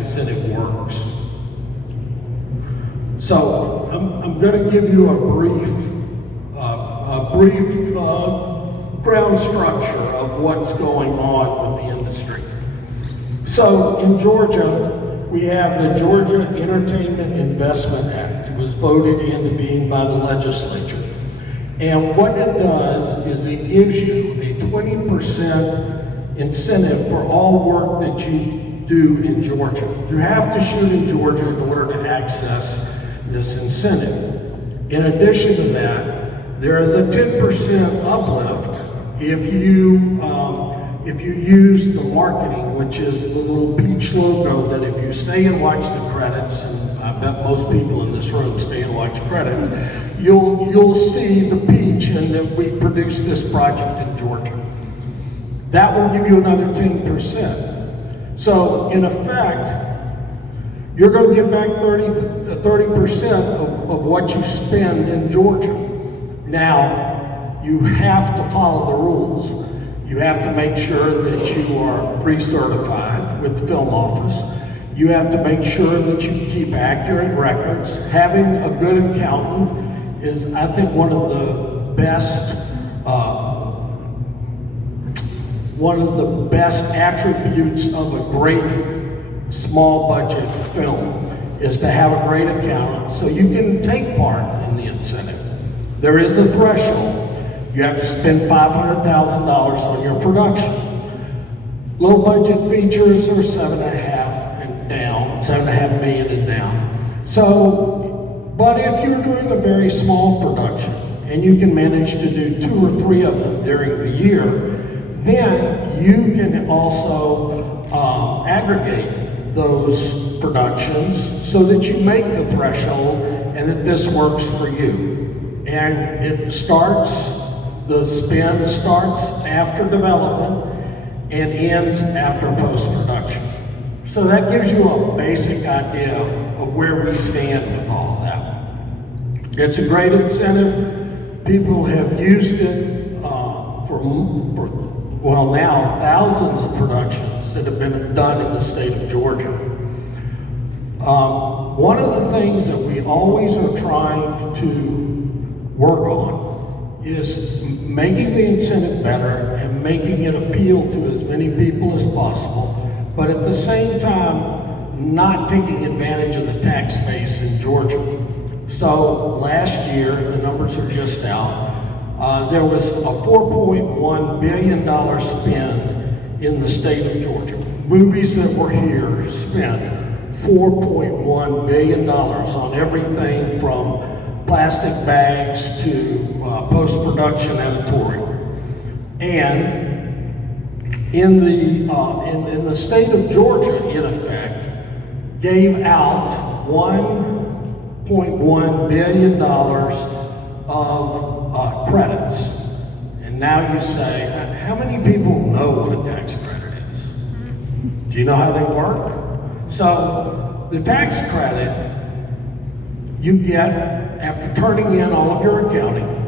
incentive works. So I'm going to give you a brief ground structure of what's going on with the industry. So in Georgia, we have the Georgia Entertainment Investment Act. It was voted into being by the legislature. And what it does is it gives you a 20% incentive for all work that you do in Georgia. You have to shoot in Georgia in order to access this incentive. In addition to that, there is a 10% uplift if you use the marketing, which is the little peach logo that if you stay and watch the credits, and I bet most people in this room stay and watch credits, you'll see the peach and that we produced this project in Georgia. That will give you another 10%. So in effect, you're going to get back 30% of what you spend in Georgia. Now, you have to follow the rules. You have to make sure that you are pre-certified with the film office. You have to make sure that you keep accurate records. Having a good accountant is, I think, one of the best attributes of a great small budget film is to have a great accountant so you can take part in the incentive. There is a threshold. You have to spend $500,000 on your production. Low budget features are $7.5 million and down. So, but if you're doing a very small production and you can manage to do 2 or 3 of them during the year, then you can also aggregate those productions so that you make the threshold and that this works for you. And the spend starts after development and ends after post-production. So that gives you a basic idea of where we stand with all of that. It's a great incentive. People have used it for now thousands of productions that have been done in the state of Georgia. One of the things that we always are trying to work on is making the incentive better and making it appeal to as many people as possible, but at the same time, not taking advantage of the tax base in Georgia. So last year, the numbers are just out, there was a $4.1 billion spend in the state of Georgia. Movies that were here spent $4.1 billion on everything from plastic bags to post-production editorial. And in the state of Georgia, in effect, gave out $1.1 billion of credits. And now you say, how many people know what a tax credit is? Do you know how they work? So the tax credit you get after turning in all of your accounting,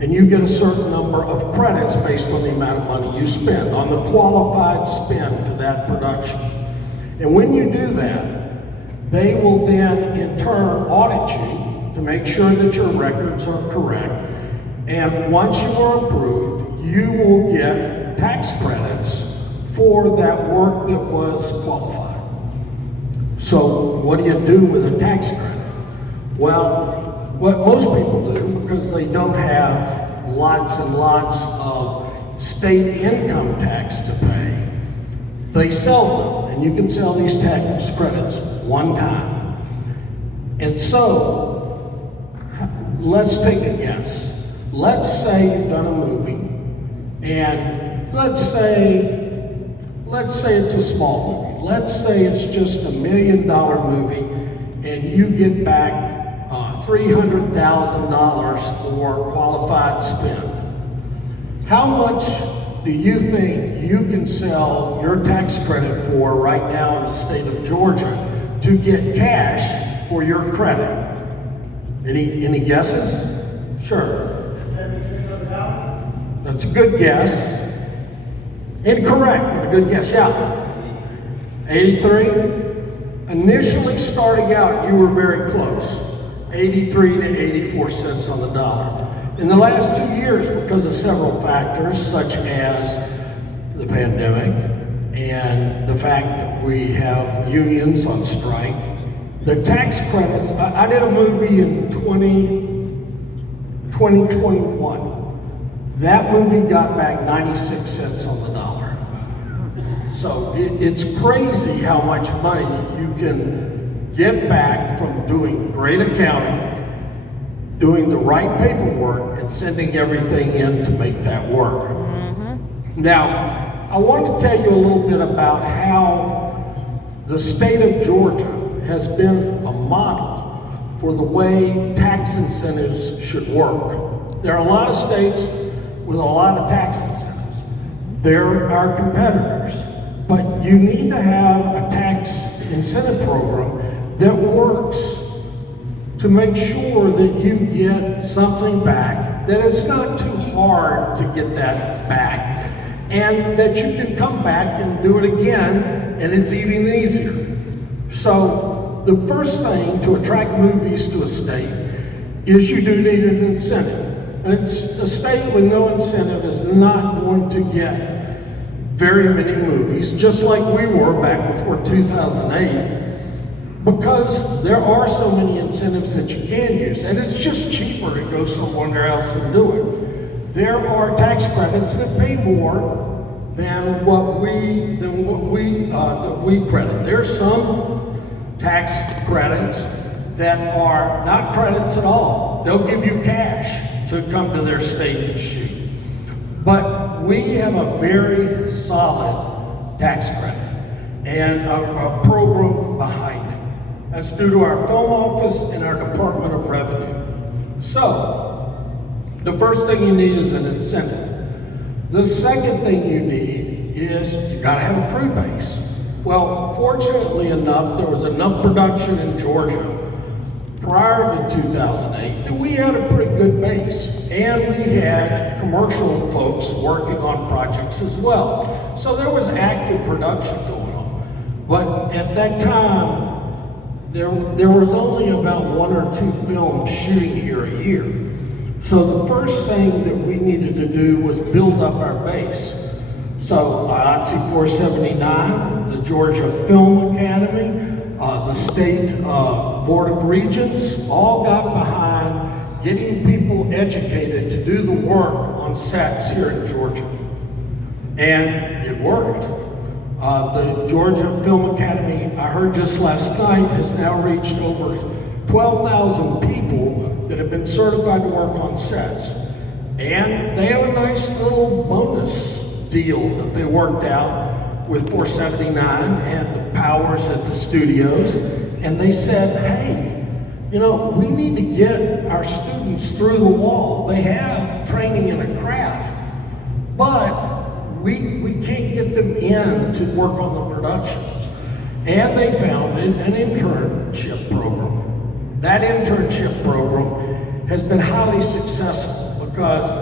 and you get a certain number of credits based on the amount of money you spend, on the qualified spend for that production. And when you do that, they will then in turn audit you to make sure that your records are correct. And once you are approved, you will get tax credits for that work that was qualified. So what do you do with a tax credit? Well, what most people do, because they don't have lots and lots of state income tax to pay, they sell them, and you can sell these tax credits one time. And so, let's take a guess. Let's say you've done a movie, and let's say it's a small movie. Let's say it's just $1 million movie, and you get back $300,000 for qualified spend. How much do you think you can sell your tax credit for right now in the state of Georgia to get cash for your credit? Any guesses? Sure. $76,000. That's a good guess. Incorrect, but a good guess, yeah. 83? Initially starting out, you were very close, 83 to 84 cents on the dollar. In the last 2 years, because of several factors, such as the pandemic and the fact that we have unions on strike, the tax credits, I did a movie in 2021. That movie got back 96 cents on the dollar. So it's crazy how much money you can get back from doing great accounting, doing the right paperwork, and sending everything in to make that work. Now, I want to tell you a little bit about how the state of Georgia has been a model for the way tax incentives should work. There are a lot of states with a lot of tax incentives. They're our competitors. But you need to have a tax incentive program that works to make sure that you get something back, that it's not too hard to get that back, and that you can come back and do it again, and it's even easier. So the first thing to attract movies to a state is you do need an incentive. And it's a state with no incentive is not going to get very many movies, just like we were back before 2008, because there are so many incentives that you can use, and it's just cheaper to go somewhere else and do it. There are tax credits that pay more than what we credit. There's some tax credits that are not credits at all. They'll give you cash to come to their state and shoot. But we have a very solid tax credit and a program behind it. That's due to our film office and our Department of Revenue. So, the first thing you need is an incentive. The second thing you need is you gotta have a crew base. Well, fortunately enough, there was enough production in Georgia prior to 2008 that we had a pretty good base, and we had commercial folks working on projects as well. So there was active production going on. But at that time, there was only about 1 or 2 films shooting here a year. So the first thing that we needed to do was build up our base. So IATSE 479, the Georgia Film Academy, the State Board of Regents, all got behind getting people educated to do the work on sets here in Georgia. And it worked. The Georgia Film Academy, I heard just last night, has now reached over 12,000 people that have been certified to work on sets. And they have a nice little bonus deal that they worked out with 479 and the powers at the studios. And they said, hey, you know, we need to get our students through the wall. They have training in a craft, but we can't get them in to work on the productions. And they founded an internship program. That internship program has been highly successful because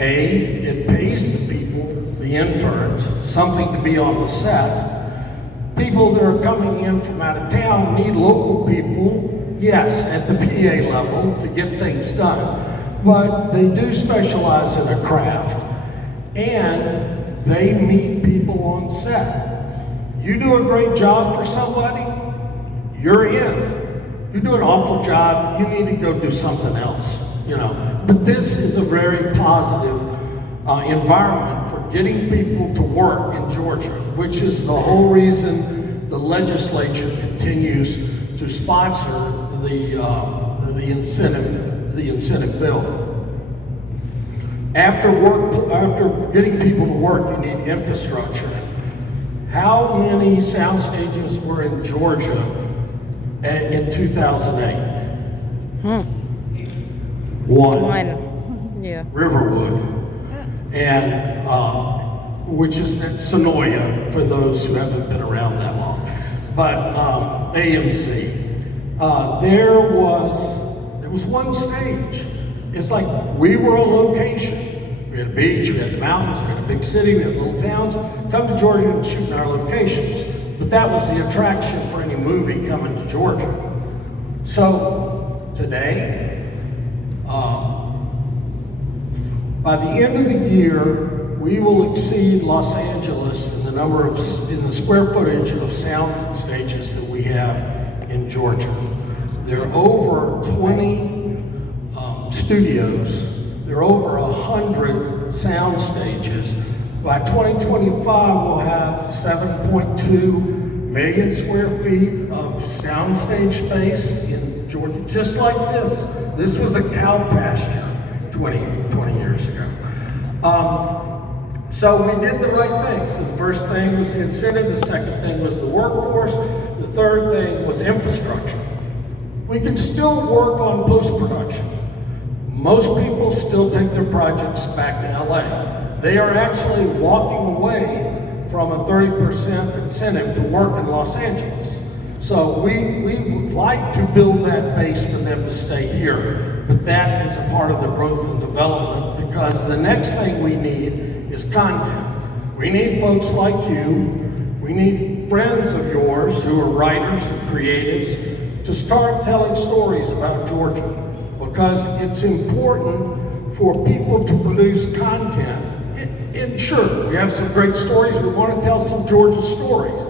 A, it pays the people, the interns, something to be on the set. People that are coming in from out of town need local people, yes, at the PA level to get things done, but they do specialize in a craft, and they meet people on set. You do a great job for somebody, you're in. You do an awful job, you need to go do something else, you know. But this is a very positive environment for getting people to work in Georgia, which is the whole reason the legislature continues to sponsor the incentive bill. After getting people to work, you need infrastructure. How many sound stages were in Georgia in 2008? One. Yeah. Riverwood. And which is Sonoya, for those who haven't been around that long. But AMC. There was one stage. It's like we were a location. We had a beach, we had the mountains, we had a big city, we had little towns. Come to Georgia and shoot in our locations. But that was the attraction for any screen movie coming to Georgia. So today, by the end of the year, we will exceed Los Angeles in the square footage of sound stages that we have in Georgia. There are over 20 studios. There are over 100 sound stages. By 2025, we'll have 7.2 million square feet of soundstage space in Georgia, just like this. This was a cow pasture 20 years ago. So we did the right things. The first thing was the incentive, the second thing was the workforce, the third thing was infrastructure. We can still work on post-production. Most people still take their projects back to LA. They are actually walking away from a 30% incentive to work in Los Angeles. So we would like to build that base for them to stay here, but that is a part of the growth and development, because the next thing we need is content. We need folks like you, we need friends of yours who are writers and creatives to start telling stories about Georgia, because it's important for people to produce content. And sure, we have some great stories, we want to tell some Georgia stories,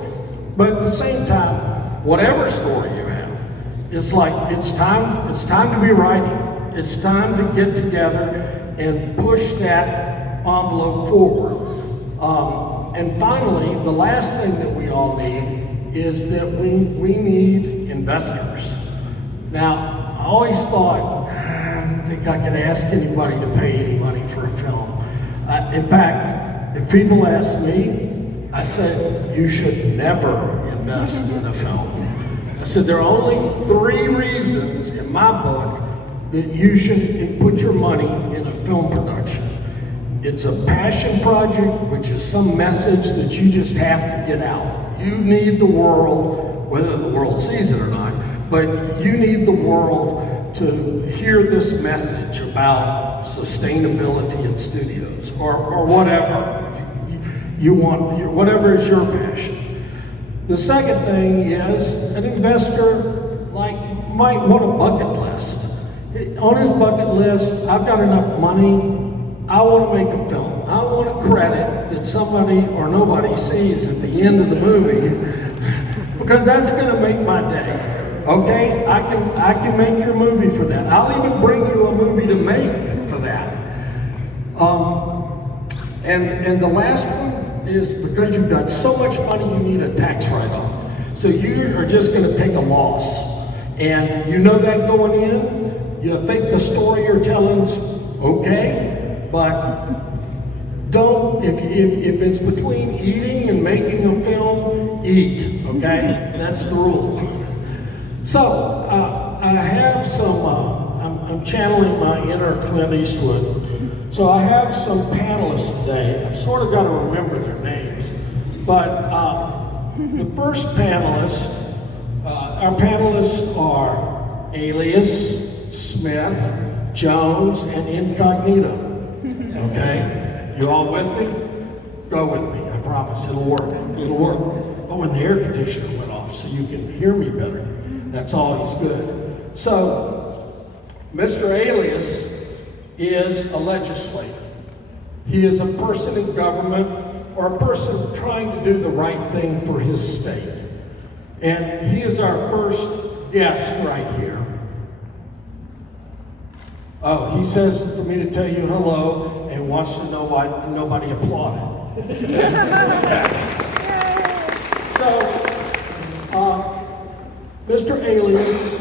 but at the same time, whatever story you have, it's like, it's time to be writing. It's time to get together and push that envelope forward. And finally, the last thing that we all need is that we need investors. Now, I always thought, I don't think I could ask anybody to pay any money for a film. In fact, if people ask me, I said, you should never invest in a film. I said, there are only 3 reasons in my book that you should put your money in a film production. It's a passion project, which is some message that you just have to get out. You need the world, whether the world sees it or not, but you need the world to hear this message about sustainability in studios, or whatever you want, whatever is your passion. The second thing is, an investor might want a bucket list. On his bucket list, I've got enough money, I want to make a film. I want a credit that somebody or nobody sees at the end of the movie, because that's going to make my day. Okay, I can make your movie for that. I'll even bring you a movie to make for that. And the last one is, because you've got so much money, you need a tax write-off. So you are just going to take a loss, and you know that going in. You think the story you're telling's okay. But don't, if it's between eating and making a film, eat, okay? That's the rule. So, I have some, I'm channeling my inner Clint Eastwood. So I have some panelists today. I've sort of got to remember their names. But the first panelist, our panelists are Alias, Smith, Jones, and Incognito. Okay? You all with me? Go with me, I promise, it'll work. It'll work. Oh, and the air conditioner went off so you can hear me better. That's always good. So, Mr. Alias is a legislator. He is a person in government, or a person trying to do the right thing for his state. And he is our first guest right here. Oh, he says for me to tell you hello and wants to know why nobody applauded. Okay. So, Mr. Alias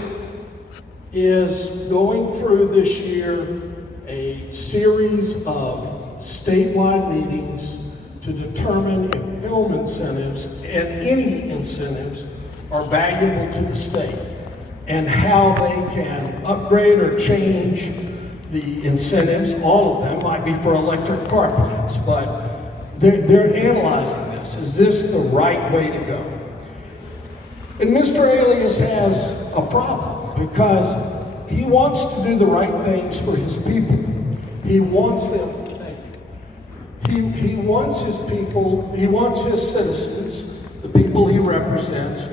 is going through this year a series of statewide meetings to determine if film incentives and any incentives are valuable to the state, and how they can upgrade or change the incentives. All of them might be for electric car plants, but they're analyzing this. Is this the right way to go? And Mr. Alias has a problem, because he wants to do the right things for his people. He wants them, he wants his people, he wants his citizens, the people he represents,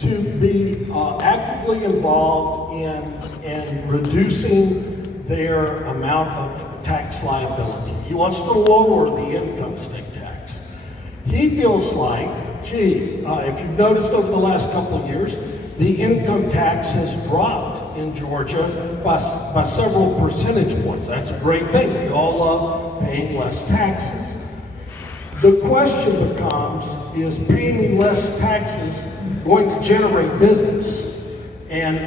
to be actively involved in reducing their amount of tax liability. He wants to lower the income state tax. He feels like, gee, if you've noticed over the last couple of years, the income tax has dropped in Georgia by several percentage points. That's a great thing. We all love paying less taxes. The question becomes, is paying less taxes going to generate business? And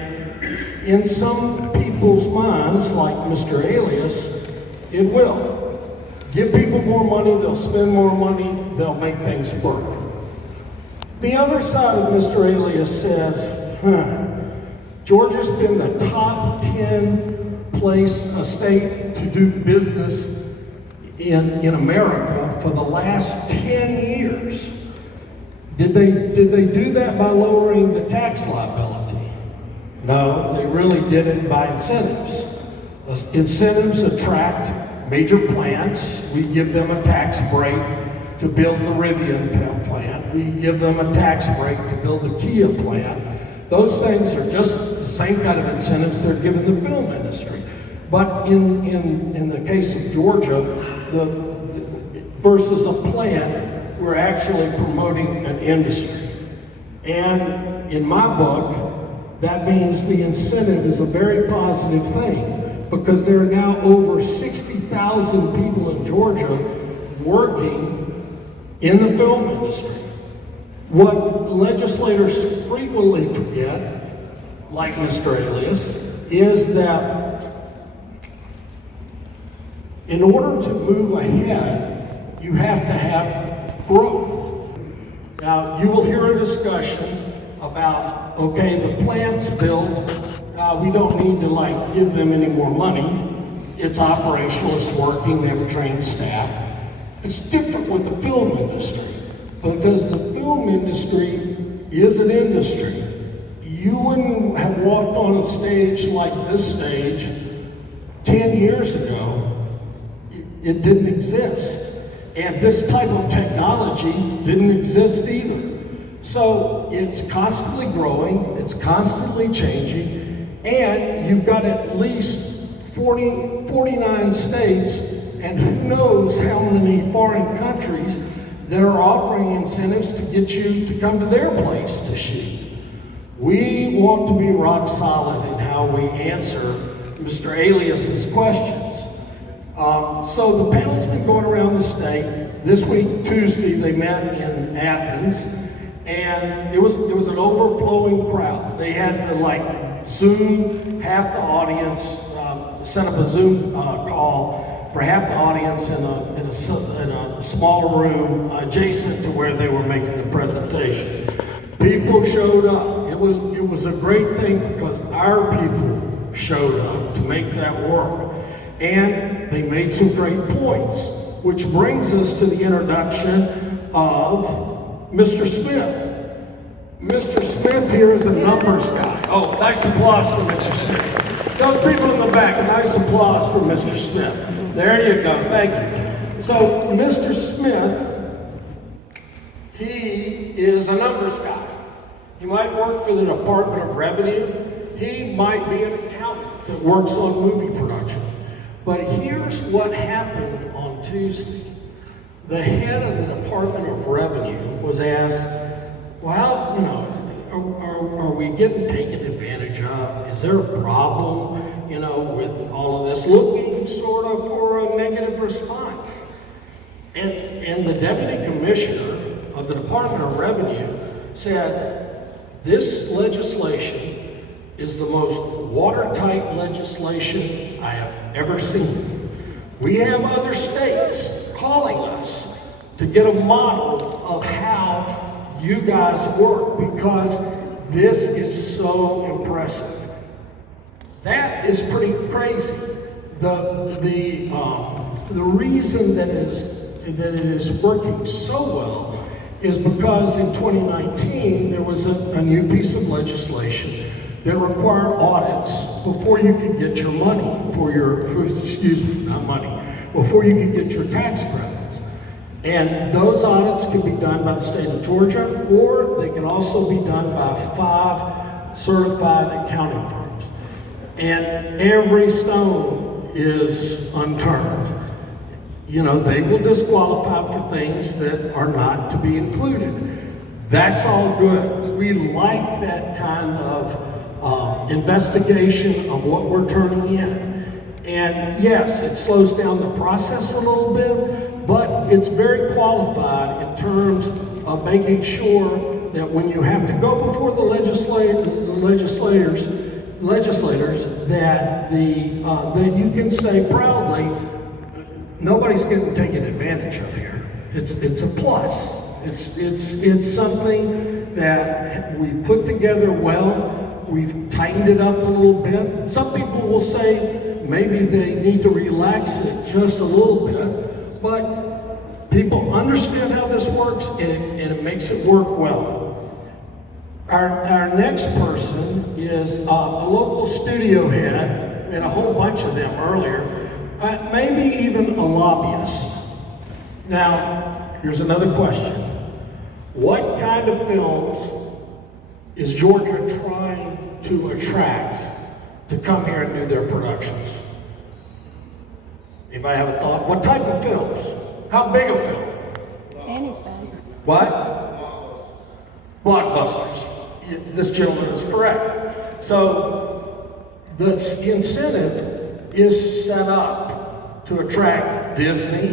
in some people's minds, like Mr. Alias, it will. Give people more money, they'll spend more money, they'll make things work. The other side of Mr. Alias says, Georgia's been the top 10 state to do business in America for the last 10 years. Did they do that by lowering the tax liability? No, they really did it by incentives. Incentives attract major plants. We give them a tax break to build the Rivian plant. We give them a tax break to build the Kia plant. Those things are just the same kind of incentives they're giving the film industry. But in the case of Georgia, versus a plant, we're actually promoting an industry. And in my book, that means the incentive is a very positive thing, because there are now over 60,000 people in Georgia working in the film industry. What legislators frequently forget, like Mr. Alias, is that in order to move ahead, you have to have growth. Now, you will hear a discussion about, okay, the plant's built, we don't need to give them any more money. It's operational, it's working, they have a trained staff. It's different with the film industry, because the film industry is an industry. You wouldn't have walked on a stage like this stage 10 years ago. It didn't exist. And this type of technology didn't exist either. So it's constantly growing, it's constantly changing, and you've got at least 49 states, and who knows how many foreign countries that are offering incentives to get you to come to their place to shoot. We want to be rock solid in how we answer Mr. Alias's questions. So the panel's been going around the state. This week, Tuesday, they met in Athens, and it was an overflowing crowd. They had to Zoom half the audience, set up a Zoom call for half the audience in a small room adjacent to where they were making the presentation. People showed up. It was a great thing because our people showed up to make that work. And they made some great points, which brings us to the introduction of Mr. Smith. Mr. Smith here is a numbers guy. Oh, nice applause for Mr. Smith. Those people in the back, a nice applause for Mr. Smith. There you go, thank you. So, Mr. Smith, he is a numbers guy. He might work for the Department of Revenue. He might be an accountant that works on movie production. But here's what happened on Tuesday. The head of the Department of Revenue was asked, well, are we getting taken advantage of? Is there a problem, with all of this? Looking sort of for a negative response. And the deputy commissioner of the Department of Revenue said, this legislation is the most watertight legislation I have ever seen. We have other states calling us to get a model of how you guys work, because this is so impressive. That is pretty crazy. The reason that it is working so well is because in 2019 there was a new piece of legislation that required audits before you could get your money before you could get your tax credits. And those audits can be done by the state of Georgia, or they can also be done by 5 certified accounting firms. And every stone is unturned. You know, they will disqualify for things that are not to be included. That's all good. We like that kind of investigation of what we're turning in. And yes, it slows down the process a little bit, but it's very qualified in terms of making sure that when you have to go before the legislators, that that you can say proudly, nobody's getting taken advantage of here. It's a plus. It's something that we put together well. We've tightened it up a little bit. Some people will say maybe they need to relax it just a little bit, but people understand how this works, and it makes it work well. Our next person is a local studio head, and a whole bunch of them earlier, maybe even a lobbyist. Now, here's another question. What kind of films is Georgia trying to attract to come here and do their productions? Anybody have a thought? What type of films? How big a film? Anything. What? Blockbusters. This gentleman is correct. So the incentive is set up to attract Disney,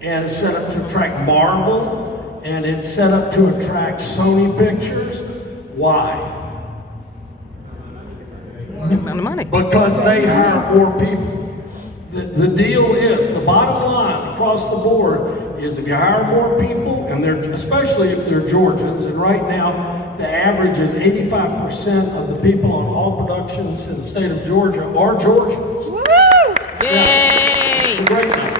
and it's set up to attract Marvel, and it's set up to attract Sony Pictures. Why? Amount of money. Because they hire more people. The deal is, the bottom line across the board is if you hire more people, and especially if they're Georgians, and right now the average is 85% of the people on all productions in the state of Georgia are Georgians. Woo! Yeah, Yay! it's a great number.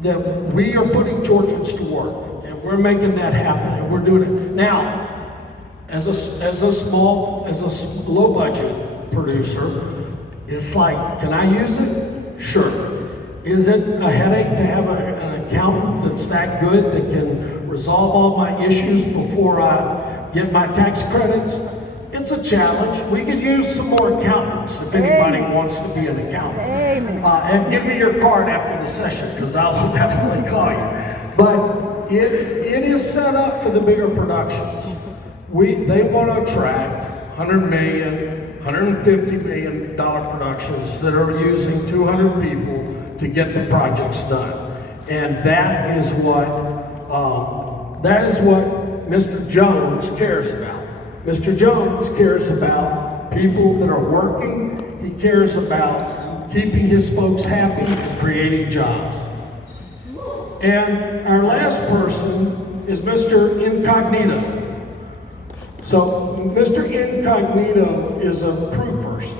That we are putting Georgians to work, and we're making that happen, and we're doing it. Now, as a low budget producer, it's like, can I use it? Sure. Is it a headache to have an accountant that's that good that can resolve all my issues before I get my tax credits? It's a challenge. We could use some more accountants if anybody wants to be an accountant. And give me your card after the session, because I'll definitely call you. But it is set up for the bigger productions. They want to attract $100 million, $150 million productions that are using 200 people to get the projects done. And that is what Mr. Jones cares about. Mr. Jones cares about people that are working. He cares about keeping his folks happy and creating jobs. And our last person is Mr. Incognito. So Mr. Incognito is a crew person.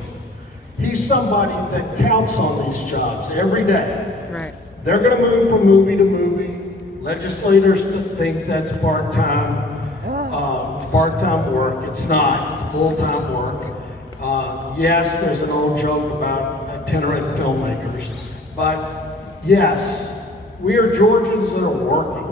He's somebody that counts on these jobs every day. Right. They're going to move from movie to movie. Legislators think that's part-time work. It's not. It's full-time work. Yes, there's an old joke about itinerant filmmakers. But yes, we are Georgians that are working,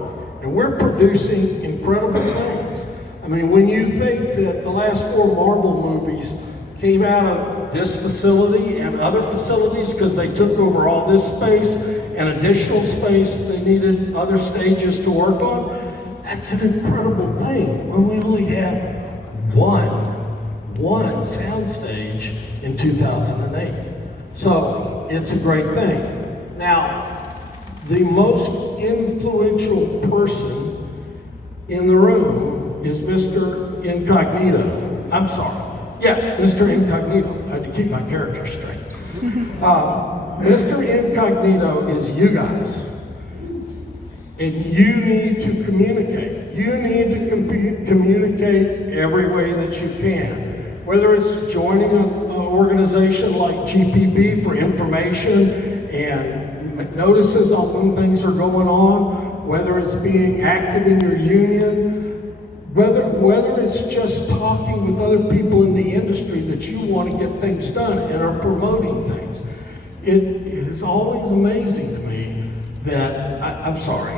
and we're producing incredible things. I mean, when you think that the last 4 Marvel movies came out of this facility and other facilities because they took over all this space and additional space they needed other stages to work on, that's an incredible thing when we only had one sound stage in 2008. So it's a great thing. Now, the most influential person in the room is Mr. Incognito. I'm sorry. Yes, Mr. Incognito. I had to keep my character straight. Mr. Incognito is you guys. And you need to communicate. You need to communicate every way that you can. Whether it's joining an organization like GPB for information and notices on when things are going on, whether it's being active in your union, whether it's just talking with other people in the industry that you want to get things done and are promoting things. it is always amazing to me that, I'm sorry,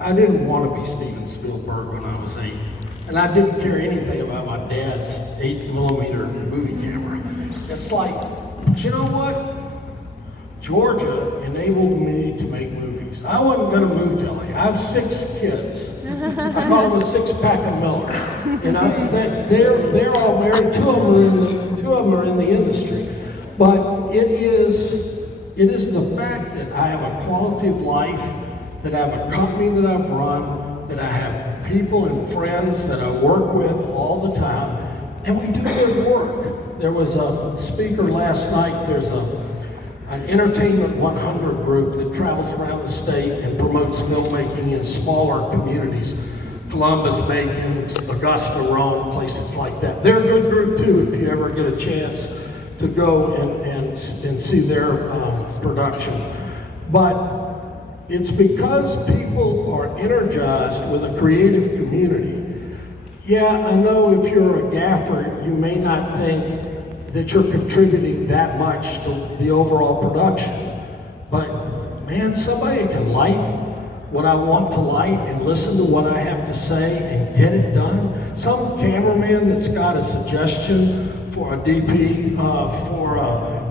I didn't want to be Steven Spielberg when I was 8. And I didn't care anything about my dad's 8mm movie camera. It's like, but you know what? Georgia enabled me to make movies. I wasn't going to move to LA. I have 6 kids. I call them a 6-pack of Miller. You know, they're all married. 2 of them are in the industry. But it is the fact that I have a quality of life, that I have a company that I've run, that I have people and friends that I work with all the time, and we do good work. There was a speaker last night. There's an Entertainment 100 group that travels around the state and promotes filmmaking in smaller communities. Columbus, Macon, Augusta, Rome, places like that. They're a good group too if you ever get a chance to go and see their production. But it's because people are energized with a creative community. Yeah, I know if you're a gaffer, you may not think that you're contributing that much to the overall production. But man, somebody can light what I want to light and listen to what I have to say and get it done. Some cameraman that's got a suggestion for a DP,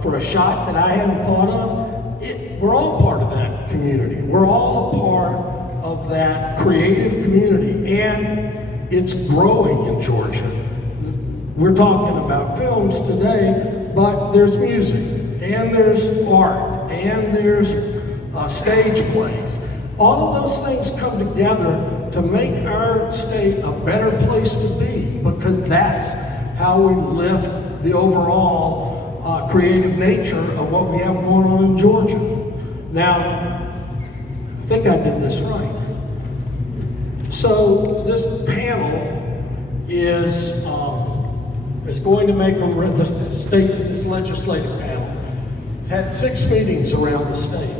for a shot that I hadn't thought of, we're all part of that community. We're all a part of that creative community, and it's growing in Georgia. We're talking about films today, but there's music, and there's art, and there's stage plays. All of those things come together to make our state a better place to be, because that's how we lift the overall creative nature of what we have going on in Georgia. Now, I think I did this right. So this panel is going to make this legislative panel had 6 meetings around the state,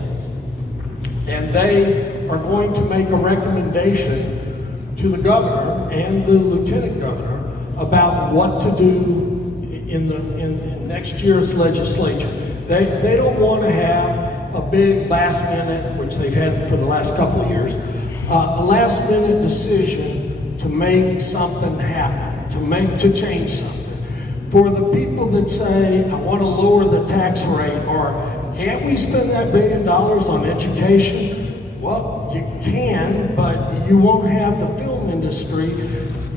and they are going to make a recommendation to the governor and the lieutenant governor about what to do in next year's legislature. They don't want to have a big last minute, which they've had for the last couple of years, a last minute decision to make something happen, to change something. For the people that say, I want to lower the tax rate, or can't we spend that $1 billion on education? Well, you can, but you won't have the film industry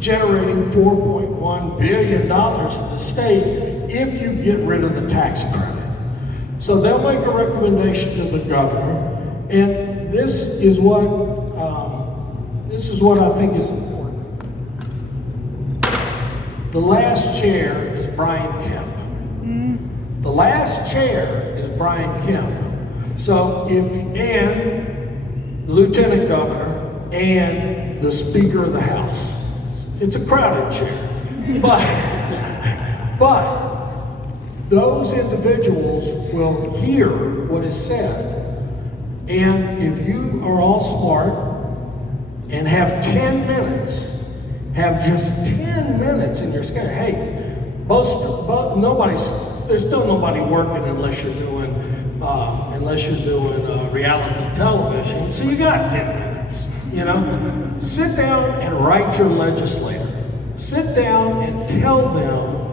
generating $4.1 billion to the state if you get rid of the tax credit. So they'll make a recommendation to the governor, and this is what I think is important. The last chair is Brian Kemp. The last chair is Brian Kemp. So and the lieutenant governor and the speaker of the house. It's a crowded chair. But those individuals will hear what is said. And if you are all smart and have 10 minutes, have just 10 minutes in your schedule. Hey, there's still nobody working unless you're doing reality television. So you got 10 minutes, you know? Sit down and write your legislator. Sit down and tell them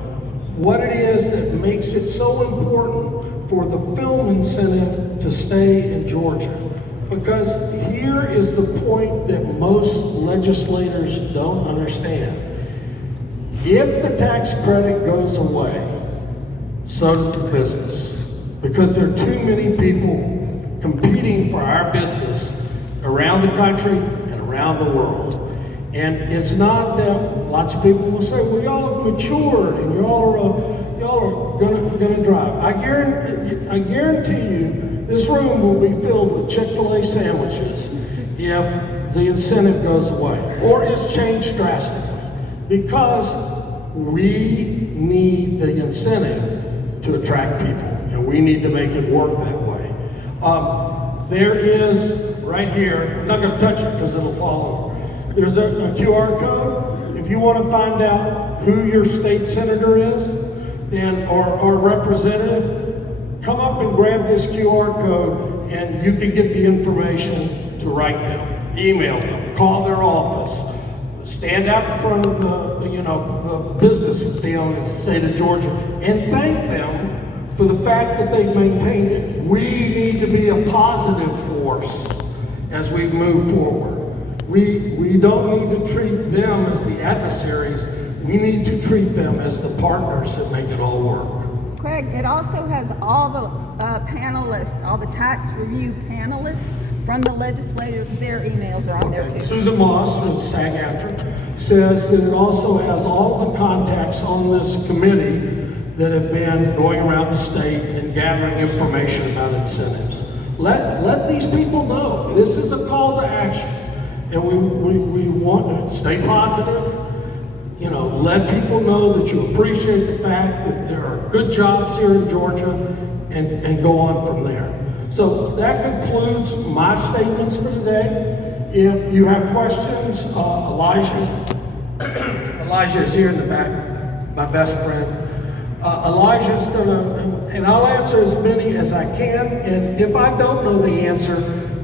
what it is that makes it so important for the film incentive to stay in Georgia. Because here is the point that most legislators don't understand. If the tax credit goes away, so does the business. Because there are too many people competing for our business around the country and around the world. And it's not that lots of people will say, well, y'all have matured and y'all are gonna drive. I guarantee you, this room will be filled with Chick-fil-A sandwiches if the incentive goes away or is changed drastically, because we need the incentive to attract people, and we need to make it work that way. There is, right here, I'm not going to touch it because it'll fall over. There's a QR code. If you want to find out who your state senator is, then or representative, come up and grab this QR code and you can get the information to write them, email them, call their office, stand out in front of the business deal in the state of Georgia and thank them for the fact that they've maintained it. We need to be a positive force as we move forward. We don't need to treat them as the adversaries. We need to treat them as the partners that make it all work. Craig, it also has all the panelists, all the tax review panelists from the legislators, their emails are on there too. Susan Moss with SAG-AFTRA says that it also has all the contacts on this committee that have been going around the state and gathering information about incentives. Let these people know this is a call to action, and we want to stay positive. Let people know that you appreciate the fact that there are good jobs here in Georgia, and go on from there. So that concludes my statements for today. If you have questions, Elijah is here in the back, my best friend. Elijah's gonna, and I'll answer as many as I can, and if I don't know the answer,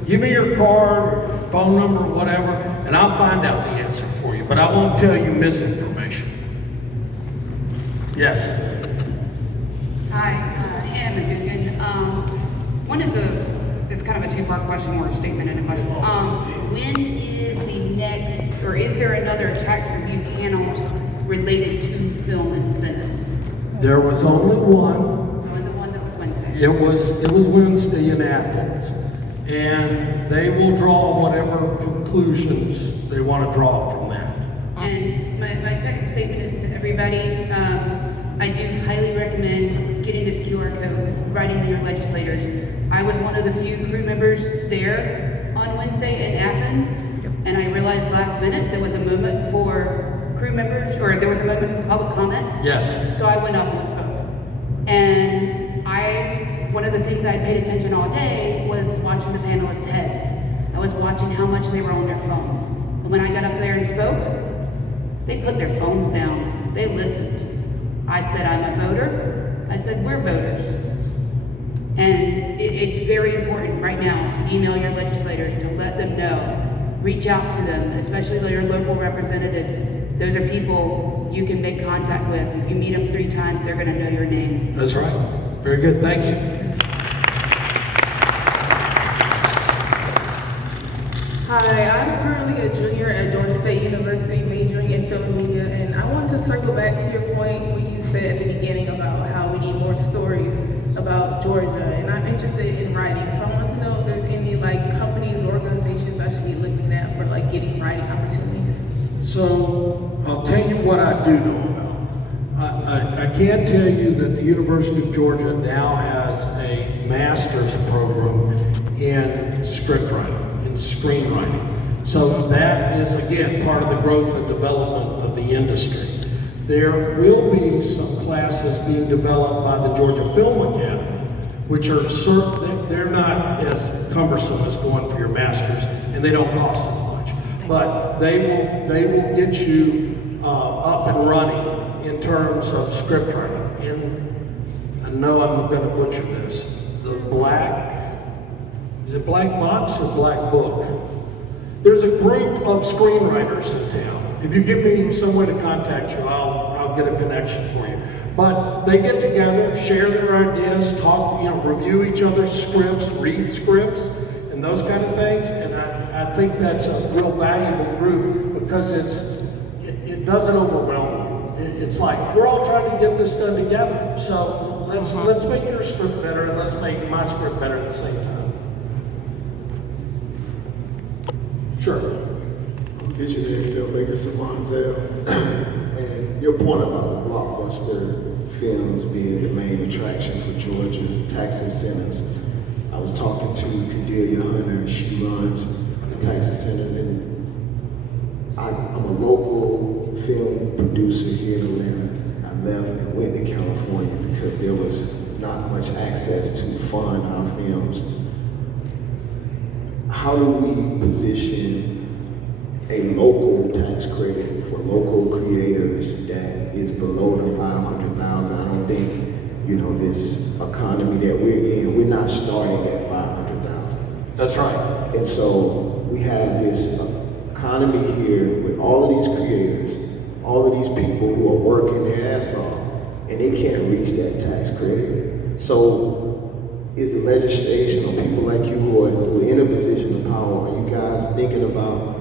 give me your card, or phone number, whatever, and I'll find out the answer for you, but I won't tell you misinformation. Yes? Hi, Hannah McGugan. One is it's kind of a two-part question, or a statement and a question. When is the next, or is there another tax review panel related to film incentives? There was only one. So the one that was Wednesday? It was Wednesday in Athens, and they will draw whatever conclusions they want to draw from that. And my second statement is to everybody, I do highly recommend getting this QR code, writing to your legislators. I was one of the few crew members there on Wednesday in Athens, and I realized last minute there was a moment for crew members, or there was a moment for public comment. Yes. So I went up and spoke. And one of the things I paid attention all day was watching the panelists' heads. I was watching how much they were on their phones. And when I got up there and spoke, they put their phones down. They listened. I said, I'm a voter. I said, we're voters. And it's very important right now to email your legislators, to let them know, reach out to them, especially your local representatives. Those are people you can make contact with. If you meet them 3 times, they're gonna know your name. That's right. Very good, thank you. Hi, I'm currently a junior at Georgia State University majoring in film and media, and I want to circle back to your point when you said at the beginning about how we need more stories about Georgia, and I'm interested in writing, so I want to know if there's any companies or organizations I should be looking at for getting writing opportunities. So I'll tell you what I do know about. I can tell you that the University of Georgia now has a master's program in script writing, in screenwriting. So that is, again, part of the growth and development of the industry. There will be some classes being developed by the Georgia Film Academy, which are they're not as cumbersome as going for your master's, and they don't cost as much. But they will get you up and running in terms of script writing. And I know I'm going to butcher this. Is it Black Box or Black Book? There's a group of screenwriters in town. If you give me some way to contact you, I'll get a connection for you. But they get together, share their ideas, talk, review each other's scripts, read scripts, and those kind of things. And I think that's a real valuable group because it doesn't overwhelm you. It's like we're all trying to get this done together. So let's make your script better and let's make my script better at the same time. Sure. Visionary filmmaker Savon Zell, and your point about the blockbuster films being the main attraction for Georgia, tax incentives. I was talking to Cordelia Hunter, she runs the tax incentives, and I'm a local film producer here in Atlanta. I left and went to California because there was not much access to fund our films. How do we position a local tax credit for local creators that is below the $500,000? I don't think this economy that we're in. We're not starting at 500,000. That's right. And so we have this economy here with all of these creators, all of these people who are working their ass off, and they can't reach that tax credit. So is the legislation or people like you who are in a position of power, are you guys thinking about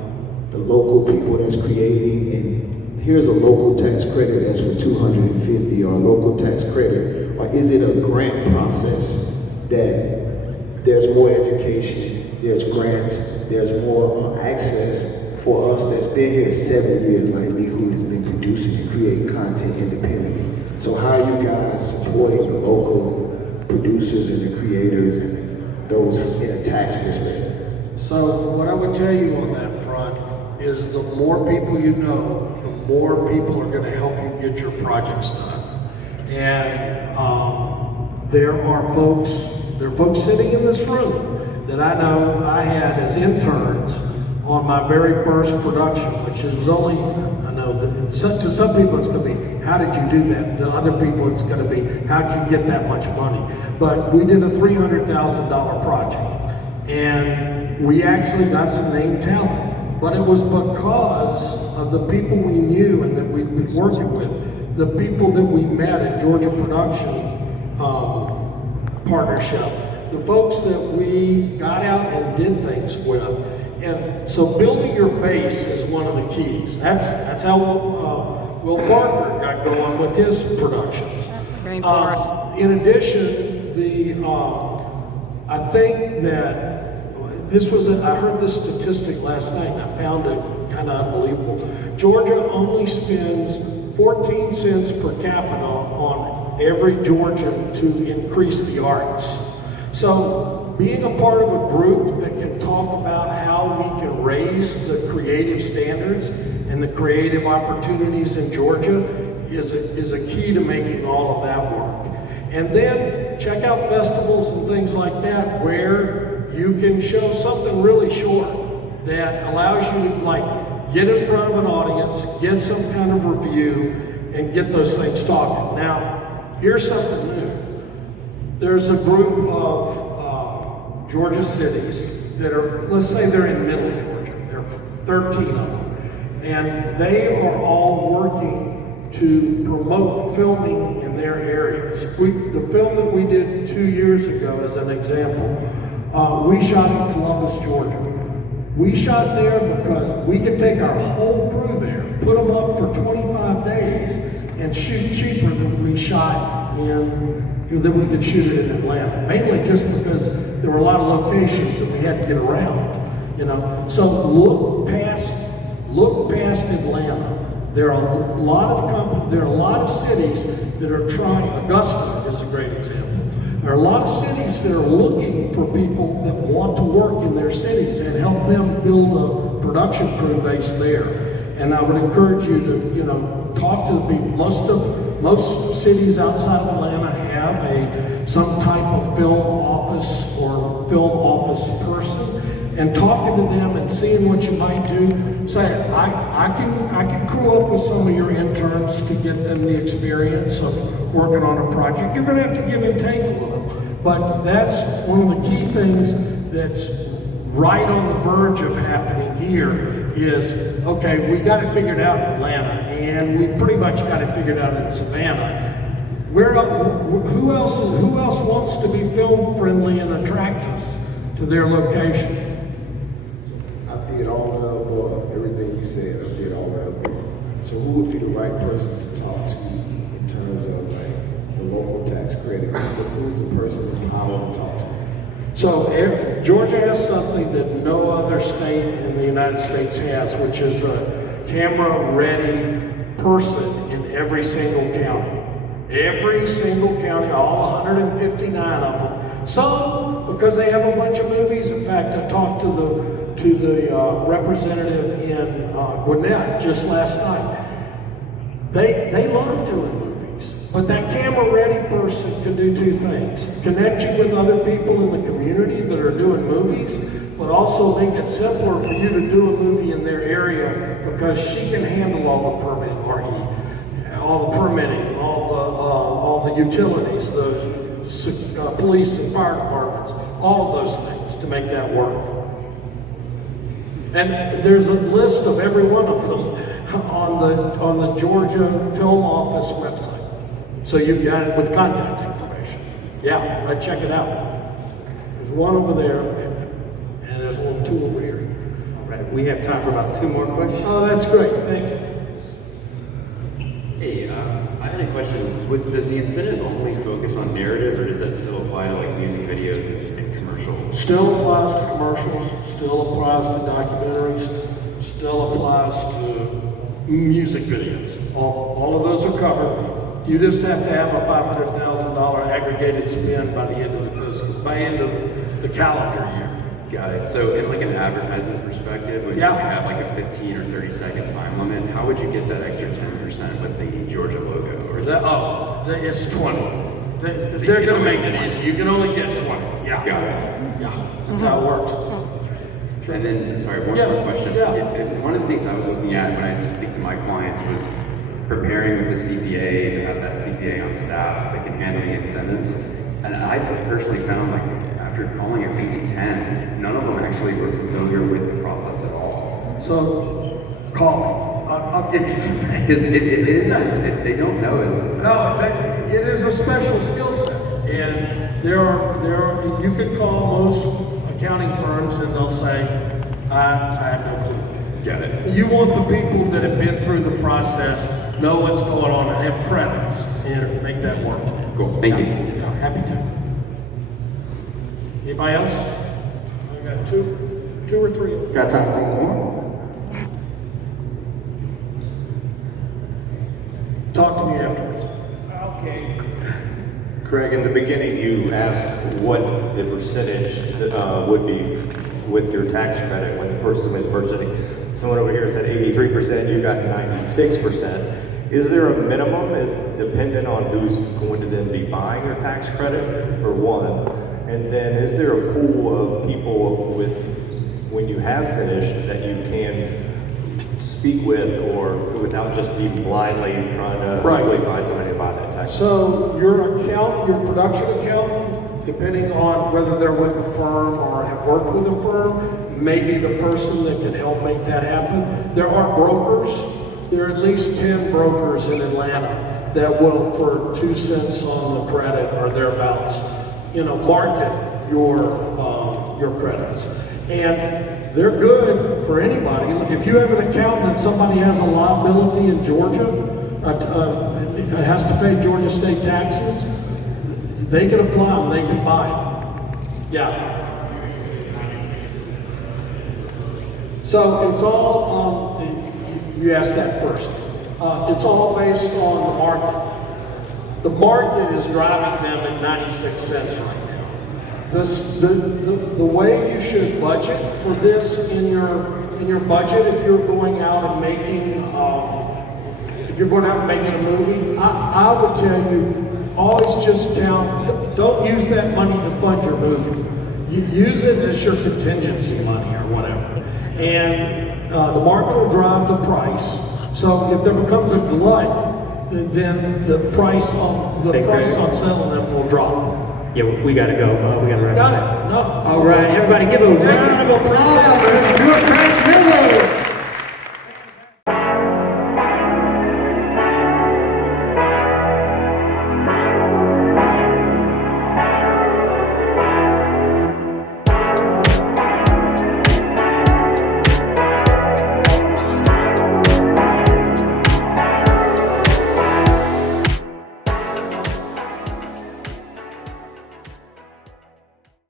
the local people that's creating, and here's a local tax credit that's for 250 or a local tax credit, or is it a grant process that there's more education, there's grants, there's more access for us that's been here 7 years like me, who has been producing and creating content independently? So how are you guys supporting the local producers and the creators and those in a tax perspective? So what I would tell you on that front is the more people you know, the more people are going to help you get your projects done. And there are folks sitting in this room that I know I had as interns on my very first production, which is only, I know that to some people it's going to be, how did you do that? To other people it's going to be, how did you get that much money? But we did a $300,000 project, and we actually got some named talent. But it was because of the people we knew and that we'd been working with, the people that we met at Georgia Production Partnership, the folks that we got out and did things with. And so building your base is one of the keys. That's how Will Parker got going with his productions. Green Forest. In addition, I think that I heard this statistic last night and I found it kind of unbelievable. Georgia only spends 14 cents per capita on every Georgian to increase the arts. So being a part of a group that can talk about how we can raise the creative standards and the creative opportunities in Georgia is a key to making all of that work. And then check out festivals and things like that where you can show something really short that allows you to get in front of an audience, get some kind of review, and get those things talking. Now, here's something new. There's a group of Georgia cities that are, let's say they're in middle Georgia. There are 13 of them. And they are all working to promote filming in their areas. The film that we did 2 years ago, as an example, we shot in Columbus, Georgia. We shot there because we could take our whole crew there, put them up for 25 days, and shoot cheaper than we shot than we could shoot it in Atlanta. Mainly just because there were a lot of locations and we had to get around, So look past Atlanta. There are a lot of cities that are trying. Augusta is a great example. There are a lot of cities that are looking for people that want to work in their cities and help them build a production crew base there. And I would encourage you to, talk to the people. Most cities outside of Atlanta have some type of film office or film office person, and talking to them and seeing what you might do. Say, I can crew up with some of your interns to get them the experience of working on a project. You're gonna have to give and take a little, but that's one of the key things that's right on the verge of happening here is, okay, we got it figured out in Atlanta, and we pretty much got it figured out in Savannah. Who else wants to be film friendly and attract us to their location? I did all of that, everything you said, I did all of that. So who would be the right person to talk to in terms of the local tax credit? Who's the person in power to talk to? So Georgia has something that no other state in the United States has, which is a camera-ready person in every single county. Every single county, all 159 of them. Some because they have a bunch of movies. In fact, I talked to the representative in Gwinnett just last night. They love doing movies, but that camera-ready person can do two things: connect you with other people in the community that are doing movies, but also make it simpler for you to do a movie in their area because she can handle all the permitting, all the utilities, the police and fire departments, all of those things to make that work. And there's a list of every one of them on the Georgia Film Office website. So you got it with contact information. Yeah, I'd check it out. There's one over there, and there's one, two over here. All right, we have time for about 2 more questions. Oh, that's great, thank you. Hey, I had a question. Does the incentive only focus on narrative, or does that still apply to like music videos and commercials? Still applies to commercials, still applies to documentaries, still applies to music videos. All of those are covered. You just have to have a $500,000 aggregated spend by the end of the calendar year. Got it. So in like an advertising perspective, when Yeah. you have like a 15 or 30-second time limit, how would you get that extra 10% with the Georgia logo? Or is that, It's 20. So you They're can gonna only make it get easy. You can only get 20. Yeah. got it. Yeah, that's how it works. And then, sorry, one Yeah, more question. yeah. And one of the things I was looking at when I speak to my clients was preparing with the CPA to have that CPA on staff that can handle the incentives. And I personally found, like, after calling at least 10, none of them actually were familiar with the process at all. So, call me. I'll give you some Because they don't know. It is a special skill set, and you could call most accounting firms and they'll say, I have no clue. Get it. You want the people that have been through the process, know what's going on, and have credits, and make that work. Cool. Thank you. Yeah, happy to. Anybody else? I got two or three. Got time for one more? Talk to me afterwards. Craig, in the beginning, you asked what the percentage would be with your tax credit when the person was purchasing. Someone over here said 83%, you got 96%. Is there a minimum? Is dependent on who's going to then be buying your tax credit, for one? And then is there a pool of people when you have finished that you can speak with, or without just being blindly trying to hopefully find somebody to buy that tax? So your production accountant, depending on whether they're with a firm or have worked with a firm, may be the person that can help make that happen. There are brokers. There are at least 10 brokers in Atlanta that will, for 2 cents on the credit or thereabouts, market your credits. And they're good for anybody. If you have an accountant and somebody has a liability in Georgia, has to pay Georgia state taxes, they can apply them, they can buy it. Yeah. So it's all, you asked that first. It's all based on the market. The market is driving them at 96 cents right now. The way you should budget for this in your budget, if you're going out and making a movie, I would tell you, always just count. Don't use that money to fund your movie. You use it as your contingency money or whatever, and the market will drive the price. So if there becomes a glut, then the price on selling them will drop. Yeah, we gotta go. We gotta wrap Got up. it? No. All right, everybody give a round of applause for Craig Miller.